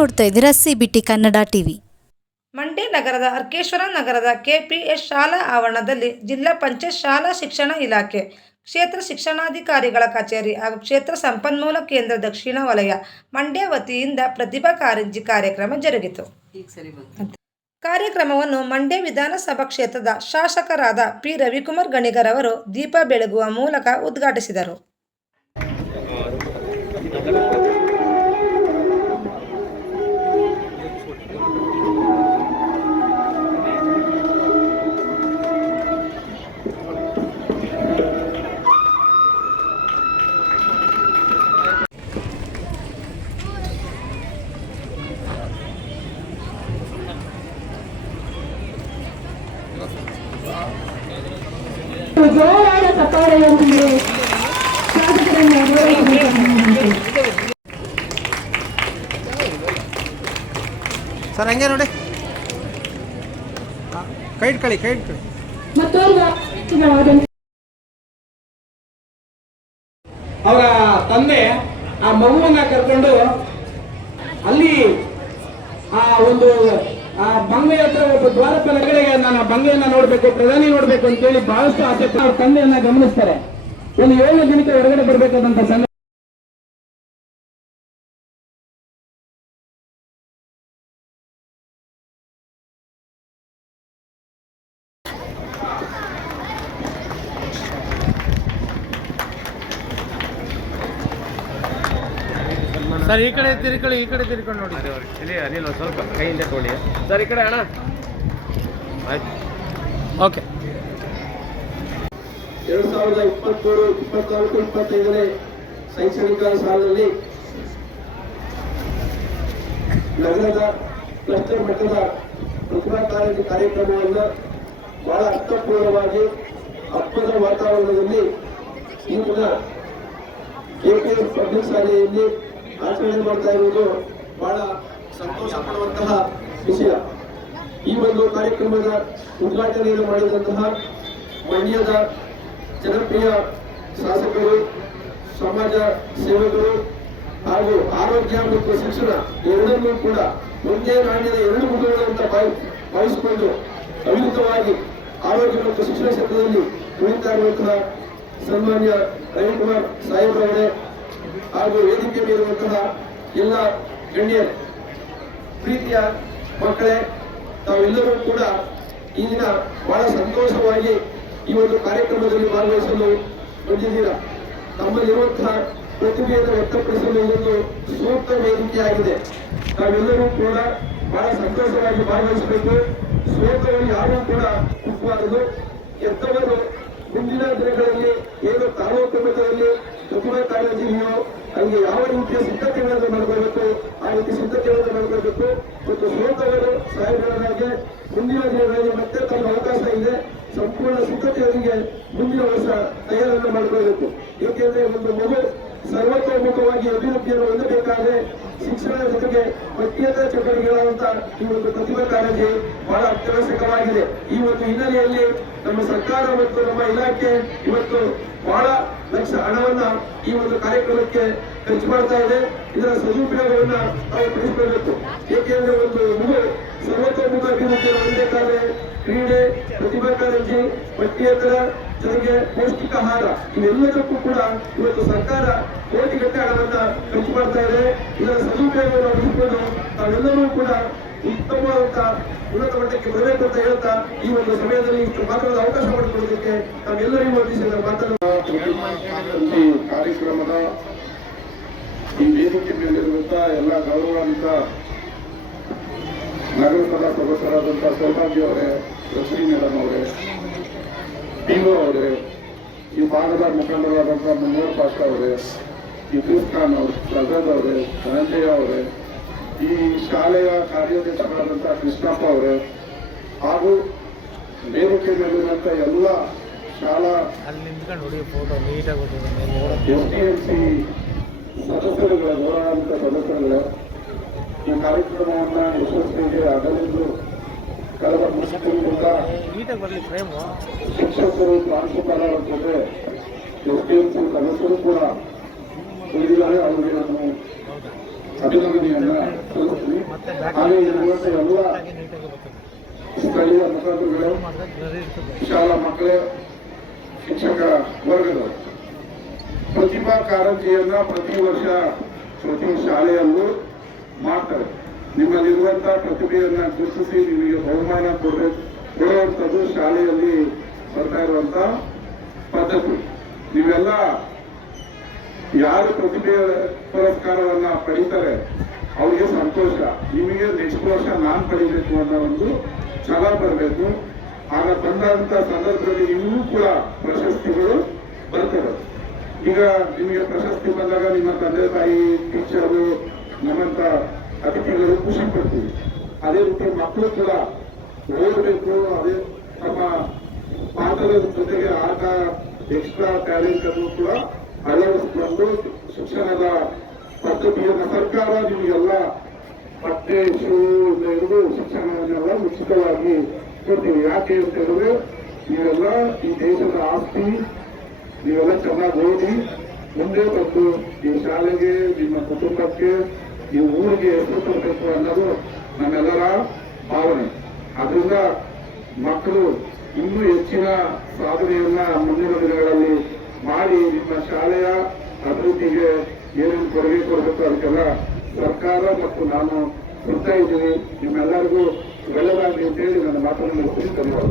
ನೋಡ್ತಾ ಇದ್ದೀರಾ CBT Kannada TV. Mandya ನಗರದ ಅರ್ಕೇಶ್ವರ ನಗರದ ಕೆಪಿಎಸ್ ಶಾಲಾ ಆವರಣದಲ್ಲಿ ಜಿಲ್ಲಾ ಪಂಚಾಯತ್ ಶಾಲಾ ಶಿಕ್ಷಣ ಇಲಾಖೆ, ಕ್ಷೇತ್ರ ಶಿಕ್ಷಣಾಧಿಕಾರಿಗಳ ಕಚೇರಿ ಹಾಗೂ ಕ್ಷೇತ್ರ ಸಂಪನ್ಮೂಲ ಕೇಂದ್ರ ದಕ್ಷಿಣ ವಲಯ ಮಂಡ್ಯ ವತಿಯಿಂದ ಪ್ರತಿಭಾ ಕಾರಂಜಿ ಕಾರ್ಯಕ್ರಮ ಜರುಗಿತು. ಕಾರ್ಯಕ್ರಮವನ್ನು ಮಂಡ್ಯ ವಿಧಾನಸಭಾ ಕ್ಷೇತ್ರದ ಶಾಸಕರಾದ ಪಿ. ರವಿಕುಮಾರ್ ಗಣಿಗರ್ ಅವರು ದೀಪ ಬೆಳಗುವ ಮೂಲಕ ಉದ್ಘಾಟಿಸಿದರು. ಜೋರಾದ ಚಪ್ಪಾಳೆಯೊಂದಿಗೆ ಶಾಸಕರನ್ನು ಸರ್ ಹಂಗೆ ನೋಡಿ, ಕೈ ಇಟ್ಕೊಳ್ಳಿ. ಅವರ ತಂದೆ ಆ ಮಗುವನ್ನ ಕರ್ಕೊಂಡು ಅಲ್ಲಿ ಆ ಒಂದು ಆ ಬಂಗ್ಲೆ ಹತ್ರ ಒಬ್ಬ ದ್ವಾರಪಾಲ ಕಡೆಗೆ ನಾನು ಬಂಗ್ಲೆಯನ್ನ ನೋಡ್ಬೇಕು, ಪ್ರಧಾನಿ ನೋಡ್ಬೇಕು ಅಂತ ಹೇಳಿ ಬಹಳಷ್ಟು ಆಸೆ ಅವ್ರ ತಂದೆಯನ್ನ ಗಮನಿಸ್ತಾರೆ. ಒಂದು 7 ದಿನಕ್ಕೆ ಹೊರಗಡೆ ಬರ್ಬೇಕಾದಂತ ಸಂದರ್ಭ ಸರ್ ಈ ಕಡೆ ತಿರ್ಕೊಂಡು ನೋಡಿ. ಇಲ್ಲಿ ಅನಿಲ್ ಸ್ವಲ್ಪ ಕೈಯಿಂದ ತೊಗೊಳ್ಳಿ ಸರ್. ಈ ಕಡೆ ಅಣ್ಣ, ಆಯ್ತು, ಓಕೆ. 2023-24-25ನೇ ಶೈಕ್ಷಣಿಕ ಸಾಲಿನಲ್ಲಿ ನಗರದ ಕ್ಲಸ್ಟರ್ ಮಟ್ಟದ ಪ್ರತಿಭಾ ಕಾರಂಜಿ ಕಾರ್ಯಕ್ರಮವನ್ನು ಬಹಳ ಅರ್ಥಪೂರ್ಣವಾಗಿ ಹಬ್ಬದ ವಾತಾವರಣದಲ್ಲಿ ಈ ದಿನ ಕೆಪಿಎಸ್ ಪಬ್ಲಿಕ್ ಶಾಲೆಯಲ್ಲಿ ಆಚರಣೆ ಮಾಡ್ತಾ ಇರುವುದು ಬಹಳ ಸಂತೋಷ ಪಡುವಂತಹ ವಿಷಯ. ಈ ಒಂದು ಕಾರ್ಯಕ್ರಮದ ಉದ್ಘಾಟನೆಯನ್ನು ಮಾಡಿದಂತಹ ಮಂಡ್ಯದ ಜನಪ್ರಿಯ ಶಾಸಕರು, ಸಮಾಜ ಸೇವಕರು ಹಾಗೂ ಆರೋಗ್ಯ ಮತ್ತು ಶಿಕ್ಷಣ ಎರಡನ್ನೂ ಕೂಡ ಒಂದೇ ನಾಣ್ಯದ 2 ಮುಖಗಳಂತ ಭಾವಿಸಿಕೊಂಡು ಅವಿರತವಾಗಿ ಆರೋಗ್ಯ ಮತ್ತು ಶಿಕ್ಷಣ ಕ್ಷೇತ್ರದಲ್ಲಿ ದುಡಿತಾ ಇರುವಂತಹ ಸನ್ಮಾನ್ಯ ರವಿಕುಮಾರ್ ಸಾಹೇಬ್ರವರೇ ಹಾಗೂ ವೇದಿಕೆ ಮೇಲಿರುವಂತಹ ಎಲ್ಲ ಗಣ್ಯರೇ, ಪ್ರೀತಿಯ ಮಕ್ಕಳೇ, ತಾವೆಲ್ಲರೂ ಕೂಡ ಈ ದಿನ ಬಹಳ ಸಂತೋಷವಾಗಿ ಈ ಒಂದು ಕಾರ್ಯಕ್ರಮದಲ್ಲಿ ಭಾಗವಹಿಸಲು ಬಂದಿದ್ದೀರಾ. ತಮ್ಮಲ್ಲಿರುವಂತಹ ಪ್ರತಿಭೆಯನ್ನು ವ್ಯಕ್ತಪಡಿಸಲು ಇದೊಂದು ಸೂಕ್ತ ವೇದಿಕೆಯಾಗಿದೆ. ತಾವೆಲ್ಲರೂ ಕೂಡ ಬಹಳ ಸಂತೋಷವಾಗಿ ಭಾಗವಹಿಸಬೇಕು. ಸೋತವರು ಯಾರೂ ಕೂಡ ಕುಪ್ಪಬಾರದು. ಎತ್ತವರು ಮುಂದಿನ ದಿನಗಳಲ್ಲಿ ಏನು ತಾಲೂಕು ಮಟ್ಟದಲ್ಲಿ ಪ್ರತಿಭಾ ಕಾರಂಜಿಯೋ ಅಲ್ಲಿ ಯಾವ ರೀತಿಯ ಸಿದ್ಧತೆಗಳನ್ನು ಮಾಡ್ಕೋಬೇಕು, ಆ ರೀತಿ ಸಿದ್ಧತೆಗಳನ್ನು ಮಾಡ್ಕೋಬೇಕು. ಮತ್ತು ಸೋತವರು ಸಾಹೇಬರಾಗೆ ಮುಂದಿನ ದಿನಗಳಲ್ಲಿ ಮತ್ತೆ ತಮ್ಮ ಅವಕಾಶ ಇದೆ. ಸಂಪೂರ್ಣ ಸಿದ್ಧತೆಯೊಂದಿಗೆ ಮುಂದಿನ ವರ್ಷ ತಯಾರನ್ನು ಮಾಡ್ಕೊಳ್ಬೇಕು. ಏಕೆಂದ್ರೆ ಒಂದು ಮಗು ಸರ್ವತೋಮುಖವಾಗಿ ಅಭಿವೃದ್ಧಿಯನ್ನು ಹೊಂದಬೇಕಾದ್ರೆ ಶಿಕ್ಷಣದ ಜೊತೆಗೆ ಪಠ್ಯೇತರ ಚಟುವಟಿಕೆಗಳಾದಂತ ಈ ಒಂದು ಪ್ರತಿಭಾ ಕಾರಂಜಿ ಬಹಳ ಅತ್ಯವಶ್ಯಕವಾಗಿದೆ. ಈ ಒಂದು ಹಿನ್ನೆಲೆಯಲ್ಲಿ ನಮ್ಮ ಸರ್ಕಾರ ಮತ್ತು ನಮ್ಮ ಇಲಾಖೆ ಇವತ್ತು ಬಹಳ ಲಕ್ಷ ಹಣವನ್ನ ಈ ಒಂದು ಕಾರ್ಯಕ್ರಮಕ್ಕೆ ಖರ್ಚು ಮಾಡ್ತಾ ಇದೆ. ಇದರ ಸದುಪಯೋಗವನ್ನ ನಾವು ಪಡಿಸಿಕೊಳ್ಳಬೇಕು. ಏಕೆಂದ್ರೆ ಒಂದು ಮಗು ಸರ್ವತೋಮುಖ ಅಭಿವೃದ್ಧಿಯನ್ನು ಹೊಂದಬೇಕಾದ್ರೆ ಕ್ರೀಡೆ, ಪ್ರತಿಭಾ ಕಾರಂಜಿ, ಪಠ್ಯೇತರ ಜೊತೆಗೆ ಪೌಷ್ಟಿಕಾಹಾರ ಇವೆಲ್ಲದಕ್ಕೂ ಕೂಡ ಇವತ್ತು ಸರ್ಕಾರ ಕೋಟಿಗಟ್ಟಲೆ ಹಣವನ್ನ ಖರ್ಚು ಮಾಡ್ತಾ ಇದೆ. ಇದರ ಸದುಪಯೋಗವನ್ನು ಪಡಿಸಿಕೊಂಡು ತಾವೆಲ್ಲರೂ ಕೂಡ ಉತ್ತಮವಾದಂತಹ ಉನ್ನತ ಮಟ್ಟಕ್ಕೆ ಬರಬೇಕು ಅಂತ ಹೇಳ್ತಾ ಈ ಒಂದು ಸಮಯದಲ್ಲಿ ಇಷ್ಟು ಮಾತ್ರದ ಅವಕಾಶ ಮಾಡಿಕೊಳ್ಳೋದಕ್ಕೆ ತಾವೆಲ್ಲರಿಗೂ ವಂದಿಸಿದ ಮಾತನ್ನು ಕಾರ್ಯಕ್ರಮದ ಈ ವೇದಿಕೆ ಮೇಲಿರುವಂತಹ ಎಲ್ಲ ಗೌರವಾನ್ವಿತ ನಗರಸಭಾ ಸದಸ್ಯರಾದಂತಹ ಸೌಭಾಗ್ಯ ಅವರೇ, ಲಕ್ಷ್ಮೀ ಮೇಡಮ್ ಅವರೇ, ಪಿಒ ಅವರೇ, ಈ ಭಾಗದ ಮುಖಂಡರಾದಂತಹ ಮುನ್ನೂರ್ ಪಾಷಾ ಅವರೇ, ಇದ್ರೂಸ್ ಖಾನ್ ಅವರು, ಪ್ರಸಾದ್ ಅವರೇ, ಧನಂಜಯ ಅವರೇ, ಈ ಶಾಲೆಯ ಕಾರ್ಯಾಧ್ಯಕ್ಷರಾದಂತಹ ಕೃಷ್ಣಪ್ಪ ಅವರೇ ಹಾಗೂ ವೇದಿಕೆ ಮೇಲಿರುವಂತ ಎಲ್ಲ ಶಾಲಾ ಎಸ್ಡಿಎಂಸಿ ಸದಸ್ಯರುಗಳ ಗೌರವಾನ್ವಿತ ಸದಸ್ಯರುಗಳೇ, ಈ ಕಾರ್ಯಕ್ರಮವನ್ನು ಯಶಸ್ವಿಗೆ ಆಗಲೆಂದು ಕಳೆದ ಮುಖ್ಯಮಂತ್ರಿಗಳಿಂದ ಶಿಕ್ಷಕರು, ಪ್ರಾಂಶುಪಾಲರ ಜೊತೆ ಎಸ್ಡಿಎಂಸಿ ಸದಸ್ಯರು ಕೂಡ ಉಳಿದಿದ್ದಾರೆ. ಅವರಿಗೆ ನಾನು ಅಭಿನಂದನೆಯನ್ನ ಸಲ್ಲಿಸ್ತೀನಿ. ಹಾಗೆ ಇರುವಂಥ ಎಲ್ಲ ಸ್ಥಳೀಯ ಮುಖಂಡರುಗಳು, ಶಾಲಾ ಮಕ್ಕಳೇ, ಶಿಕ್ಷಕ ವರ್ಗದವರು ಪ್ರತಿಭಾ ಕಾರಂಜಿಯನ್ನ ಪ್ರತಿ ವರ್ಷ ಪ್ರತಿ ಶಾಲೆಯಲ್ಲೂ ಮಾಡ್ತಾರೆ. ನಿಮ್ಮಲ್ಲಿರುವಂತ ಪ್ರತಿಭೆಯನ್ನ ಗುರುತಿಸಿ ನಿಮಗೆ ಬಹುಮಾನ ಕೊಡುವಂಥದ್ದು ಶಾಲೆಯಲ್ಲಿ ಬರ್ತಾ ಇರುವಂತ ಪದ್ಧತಿ. ನೀವೆಲ್ಲ ಯಾರು ಪ್ರತಿಭೆಯ ಪುರಸ್ಕಾರವನ್ನ ಪಡೀತಾರೆ ಅವರಿಗೆ ಸಂತೋಷ. ನಿಮಗೆ ನೆಕ್ಸ್ಟ್ ವರ್ಷ ನಾನು ಪಡಿಬೇಕು ಅನ್ನೋ ಒಂದು ಛಲ ಬರಬೇಕು. ಆಗ ಬಂದಂತ ಸಂದರ್ಭದಲ್ಲಿ ಇನ್ನೂ ಕೂಡ ಪ್ರಶಸ್ತಿಗಳು ಬರ್ತವೆ. ಈಗ ನಿಮಗೆ ಪ್ರಶಸ್ತಿ ಬಂದಾಗ ನಿಮ್ಮ ತಂದೆ ತಾಯಿ, ಟೀಚರು, ನಮ್ಮಂತ ಅತಿಥಿಗಳು ಖುಷಿ ಪಡ್ತೀವಿ. ಅದೇ ರೀತಿ ಮಕ್ಕಳು ಕೂಡ ಓದಬೇಕು, ಅದೇ ತಮ್ಮ ಪಾತ್ರದ ಜೊತೆಗೆ ಆಟ, ಎಕ್ಸ್ಟ್ರಾ ಟ್ಯಾಲೆಂಟ್ ಅನ್ನು ಕೂಡ ಅಳವಡಿಸಿಕೊಂಡು ಶಿಕ್ಷಣದ ಪದ್ಧತಿಯನ್ನು ಸರ್ಕಾರ ನಿಮಗೆಲ್ಲ ಬಟ್ಟೆ, ಶೂ ಹಿಡಿದು ಶಿಕ್ಷಣವನ್ನೆಲ್ಲ ಉಚಿತವಾಗಿ ಕೊಡ್ತೀವಿ. ಯಾಕೆ ಅಂತ ಹೇಳಿದ್ರೆ ನೀವೆಲ್ಲ ಈ ದೇಶದ ಆಸ್ತಿ, ನೀವೆಲ್ಲ ಚೆನ್ನಾಗಿ ಓದಿ ಮುಂದೆ ಬಂದು ಈ ಶಾಲೆಗೆ, ನಿಮ್ಮ ಕುಟುಂಬಕ್ಕೆ, ಈ ಊರಿಗೆ ಹೆಸರು ಕೊಡಬೇಕು ಅನ್ನೋದು ನಮ್ಮೆಲ್ಲರ ಭಾವನೆ. ಅದರಿಂದ ಮಕ್ಕಳು ಇನ್ನೂ ಹೆಚ್ಚಿನ ಸಾಧನೆಯನ್ನ ಮುಂದಿನ ದಿನಗಳಲ್ಲಿ ಮಾಡಿ ನಿಮ್ಮ ಶಾಲೆಯ ಅಭಿವೃದ್ಧಿಗೆ ಏನೇನು ಕೊಡುಗೆ ಕೊಡಬೇಕು ಅದಕ್ಕೆಲ್ಲ ಸರ್ಕಾರ ಮತ್ತು ನಾನು ಕೊಡ್ತಾ ಇದ್ದೀವಿ. ನಿಮ್ಮೆಲ್ಲರಿಗೂ ಒಳ್ಳೆಯದಾಗಲಿ ಅಂತ ಹೇಳಿ ನನ್ನ ಮಾತನ್ನು ಮುಗಿಸ್ತೀನಿ. ಧನ್ಯವಾದ.